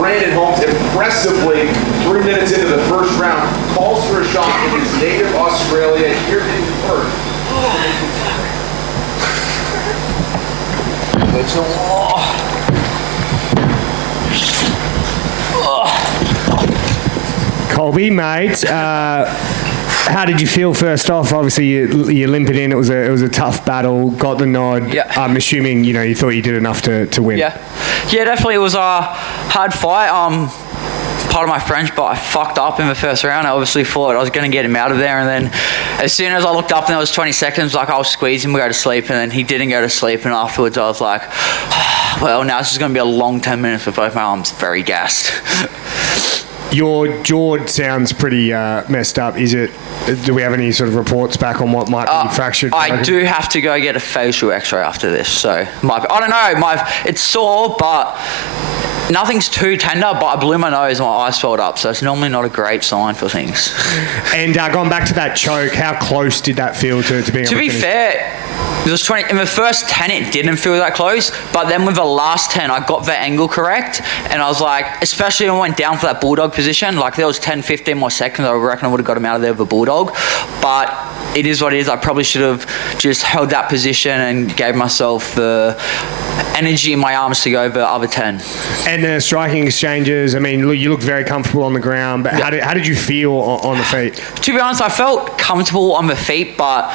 Brandon Holmes impressively, 3 minutes into the first round, calls for a shot in his native Australia here in Perth. Colby, mate, how did you feel first off? Obviously, you limped in. It was a tough battle. Got the nod. Yeah. I'm assuming you thought you did enough to win. Yeah, definitely. It was a hard fight. Part of my French, but I fucked up in the first round. I obviously thought I was going to get him out of there, and then as soon as I looked up and there was 20 seconds, like I was squeezing him to go to sleep, and then he didn't go to sleep, and afterwards I was like, well, now this is going to be a long 10 minutes with both my arms very gassed. Your jaw sounds pretty messed up. Do we have any sort of reports back on what might be fractured? I do have to go get a facial x-ray after this, so I don't know. It's sore, but nothing's too tender, but I blew my nose and my eyes swelled up, so it's normally not a great sign for things. And going back to that choke, how close did that feel to being able to To be finish? fair, it was 20. In the first 10, it didn't feel that close, but then with the last 10, I got the angle correct, and I was like, especially when I went down for that bulldog position, like there was 10, 15 more seconds, I reckon I would have got him out of there with a bulldog, but it is what it is. I probably should have just held that position and gave myself the energy in my arms to go the other 10. And the striking exchanges, I mean, you looked very comfortable on the ground, but how did you feel on the feet? To be honest, I felt comfortable on the feet, but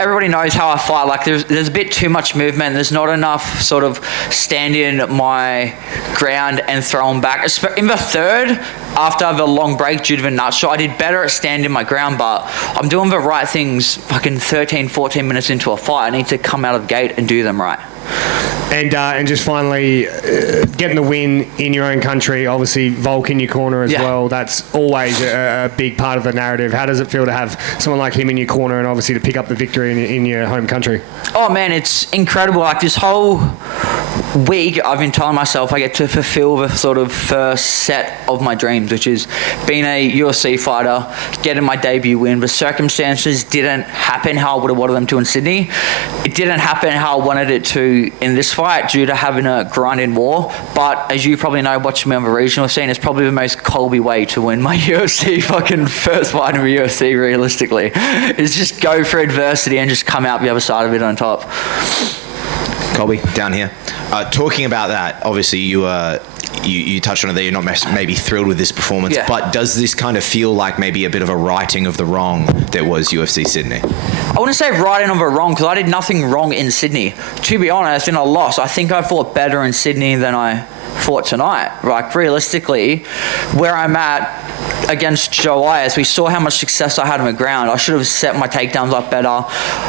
everybody knows how I fight. Like there's a bit too much movement. There's not enough sort of standing my ground and throwing back. In the third, after the long break due to the nut shot, I did better at standing my ground, but I'm doing the right things fucking 13, 14 minutes into a fight. I need to come out of the gate and do them right. And just finally, getting the win in your own country, obviously Volk in your corner as well, that's always a big part of the narrative. How does it feel to have someone like him in your corner and obviously to pick up the victory in your home country? Oh man, it's incredible. Like this whole week I've been telling myself I get to fulfill the sort of first set of my dreams, which is being a UFC fighter, getting my debut win. The circumstances didn't happen how I would have wanted them to in Sydney. It didn't happen how I wanted it to in this fight due to having a grinding war, but as you probably know, watching me on the regional scene, it's probably the most Colby way to win my UFC fucking first fight in the UFC realistically, is just go for adversity and just come out the other side of it on top. Colby, down here. Talking about that, obviously you touched on it there, you're not maybe thrilled with this performance, but does this kind of feel like maybe a bit of a righting of the wrong that was UFC Sydney? I wouldn't say righting of a wrong, because I did nothing wrong in Sydney. To be honest, in a loss, I think I fought better in Sydney than I fought tonight. Like, realistically, where I'm at against Joe Ayers, we saw how much success I had on the ground. I should have set my takedowns up better.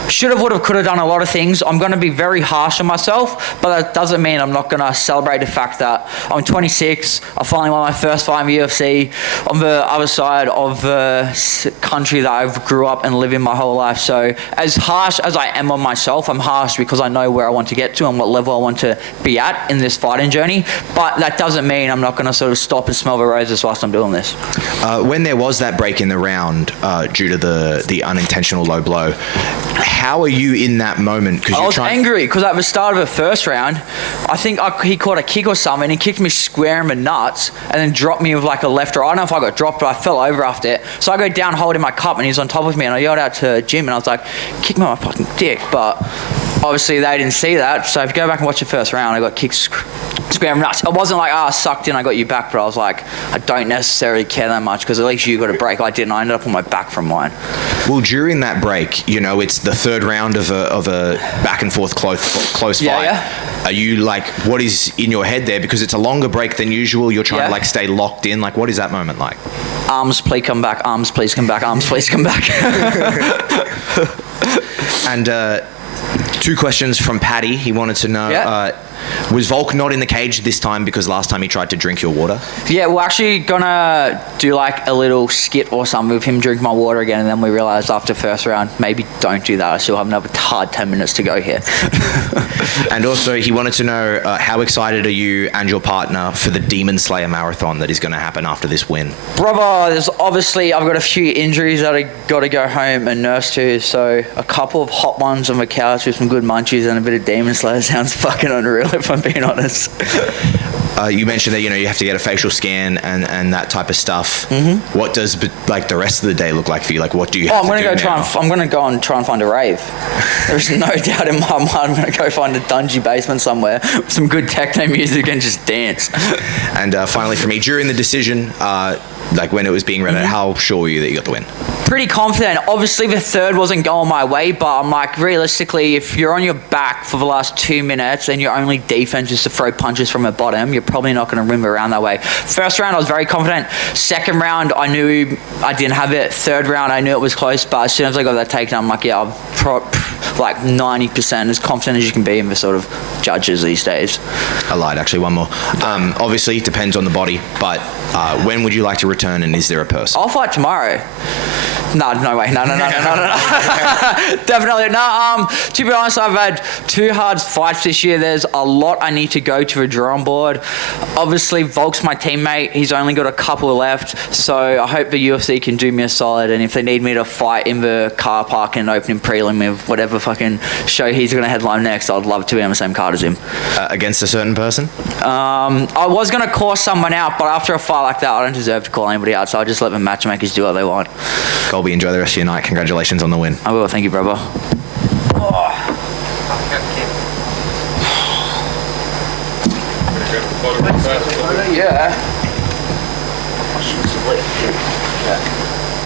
Could have done a lot of things. I'm going to be very harsh on myself, but that doesn't mean I'm not going to celebrate the fact that I'm 26. I finally won my first fight in the UFC on the other side of the country that I've grew up and lived in my whole life. So as harsh as I am on myself, I'm harsh because I know where I want to get to and what level I want to be at in this fighting journey. But that doesn't mean I'm not going to sort of stop and smell the roses whilst I'm doing this. When there was that break in the round due to the unintentional low blow, how are you in that moment? I was angry because at the start of the first round, I think he caught a kick or something. He kicked me square in the nuts and then dropped me with like a left or I don't know if I got dropped, but I fell over after it. So I go down holding my cup and he's on top of me and I yelled out to Jim and I was like, kick me on my fucking dick. But obviously they didn't see that. So if you go back and watch the first round, I got kicked square in the nuts. It wasn't like, I sucked in, I got you back, but I was like, I don't necessarily care that much because at least you got a break. I didn't. I ended up on my back from mine. Well, during that break, it's the third round of a back and forth close fight. Yeah. Are you like, what is in your head there? Because it's a longer break than usual. You're trying to like stay locked in. Like, what is that moment like? Arms, please come back. Arms, please come back. Arms, please come back. And two questions from Paddy. He wanted to know, was Volk not in the cage this time because last time he tried to drink your water? Yeah, we're actually gonna do like a little skit or something with him drink my water again, and then we realised after first round, maybe don't do that. I still have another hard 10 minutes to go here. And also, he wanted to know how excited are you and your partner for the Demon Slayer marathon that is going to happen after this win? Brother, there's obviously, I've got a few injuries that I've got to go home and nurse to, so a couple of hot ones on the couch with some good munchies and a bit of Demon Slayer sounds fucking unreal, if I'm being honest. You mentioned that you have to get a facial scan and that type of stuff. Mm-hmm. What does like the rest of the day look like for you? Like, what do you? I'm gonna go and try and find a rave. There's no doubt in my mind. I'm gonna go find a dungy basement somewhere with some good techno music and just dance. And finally, for me, during the decision, like when it was being read out, how sure were you that you got the win? Pretty confident. Obviously, the third wasn't going my way, but I'm like, realistically, if you're on your back for the last 2 minutes and your only defense is to throw punches from the bottom, you're probably not going to rim around that way. First round, I was very confident. Second round, I knew I didn't have it. Third round, I knew it was close, but as soon as I got that takedown, I'm like, yeah, I'm like 90% as confident as you can be in the sort of judges these days. I lied, actually, one more. Obviously, it depends on the body, but when would you like to return, and is there a purse? I'll fight tomorrow. No way. No. Definitely. No, to be honest, I've had 2 hard fights this year. There's a lot I need to go to a drawing board. Obviously, Volk's my teammate. He's only got a couple left. So I hope the UFC can do me a solid. And if they need me to fight in the car park and opening prelim of whatever fucking show he's going to headline next, I'd love to be on the same card as him. Against a certain person? I was going to call someone out, but after a fight like that, I don't deserve to call anybody out. So I'll just let the matchmakers do what they want. Colby, enjoy the rest of your night. Congratulations on the win. I will. Thank you, brother. Yeah.